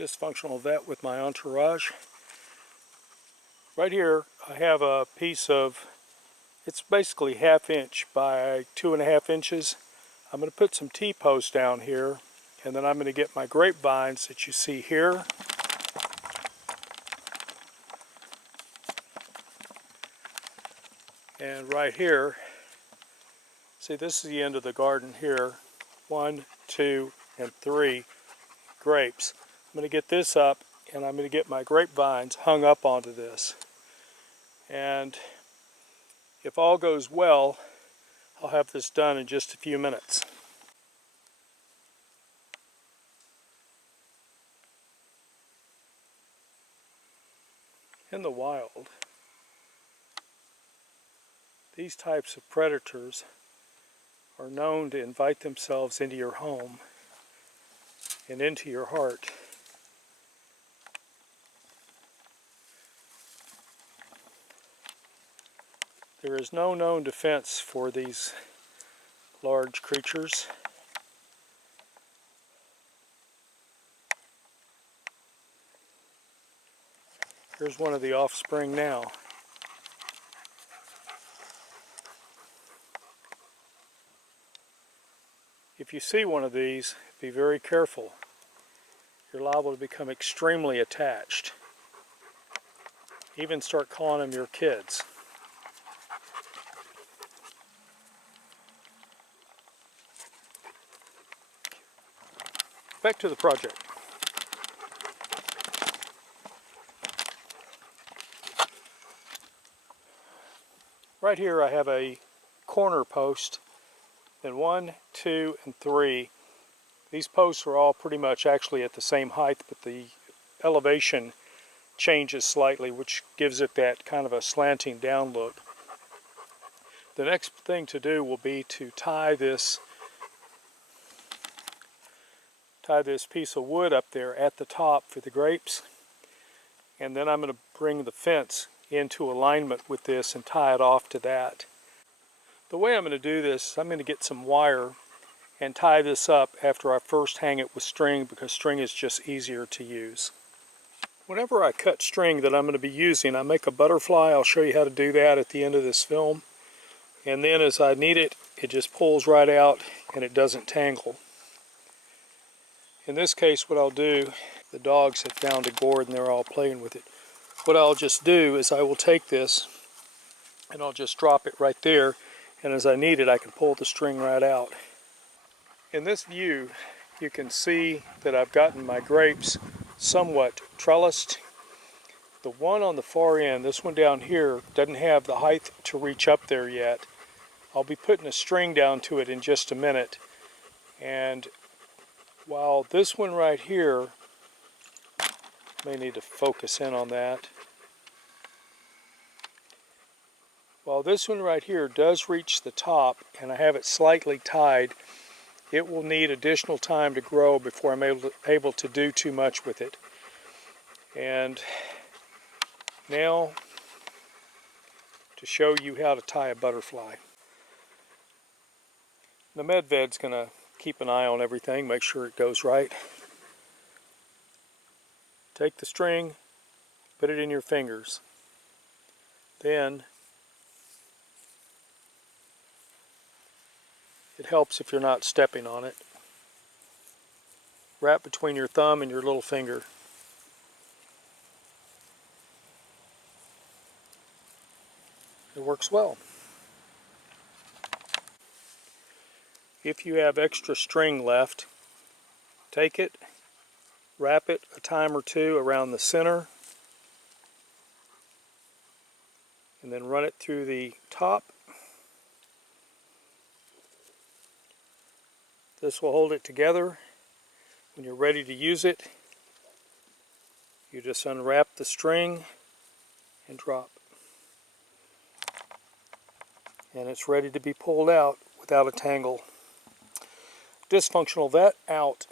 Dysfunctional vet with my entourage. Right here I have a piece of, it's basically 1/2 inch by 2.5 inches. I'm going to put some T-posts down here, and then I'm going to get my grapevines that you see here. And right here, see, this is the end of the garden here. 1, 2, and 3 grapes. I'm going to get this up, and I'm going to get my grapevines hung up onto this. And if all goes well, I'll have this done in just a few minutes. In the wild, these types of predators are known to invite themselves into your home and into your heart. There is no known defense for these large creatures. Here's one of the offspring now. If you see one of these, be very careful. You're liable to become extremely attached. Even start calling them your kids. Back to the project. Right here I have a corner post, and 1, 2, and 3. These posts are all pretty much actually at the same height, but the elevation changes slightly, which gives it that kind of a slanting down look. The next thing to do will be to tie this piece of wood up there at the top for the grapes, and then I'm going to bring the fence into alignment with this and tie it off to that. The way I'm going to do this is I'm going to get some wire and tie this up after I first hang it with string, because string is just easier to use. Whenever I cut string that I'm going to be using, I make a butterfly. I'll show you how to do that at the end of this film. And then as I need it, it just pulls right out and it doesn't tangle. In this case, what I'll do, the dogs have found a gourd and they're all playing with it. What I'll just do is I will take this and I'll just drop it right there, and as I need it I can pull the string right out. In this view you can see that I've gotten my grapes somewhat trellised. The one on the far end, this one down here, doesn't have the height to reach up there yet. I'll be putting a string down to it in just a minute, and while this one right here, may need to focus in on that. While this one right here does reach the top and I have it slightly tied, it will need additional time to grow before I'm able to do too much with it. And now to show you how to tie a butterfly. The medved's going to keep an eye on everything, make sure it goes right. Take the string, put it in your fingers. Then it helps if you're not stepping on it. Wrap between your thumb and your little finger. It works well. If you have extra string left, take it, wrap it a time or two around the center, and then run it through the top. This will hold it together. When you're ready to use it, you just unwrap the string and drop. And it's ready to be pulled out without a tangle. Dysfunctional vet out.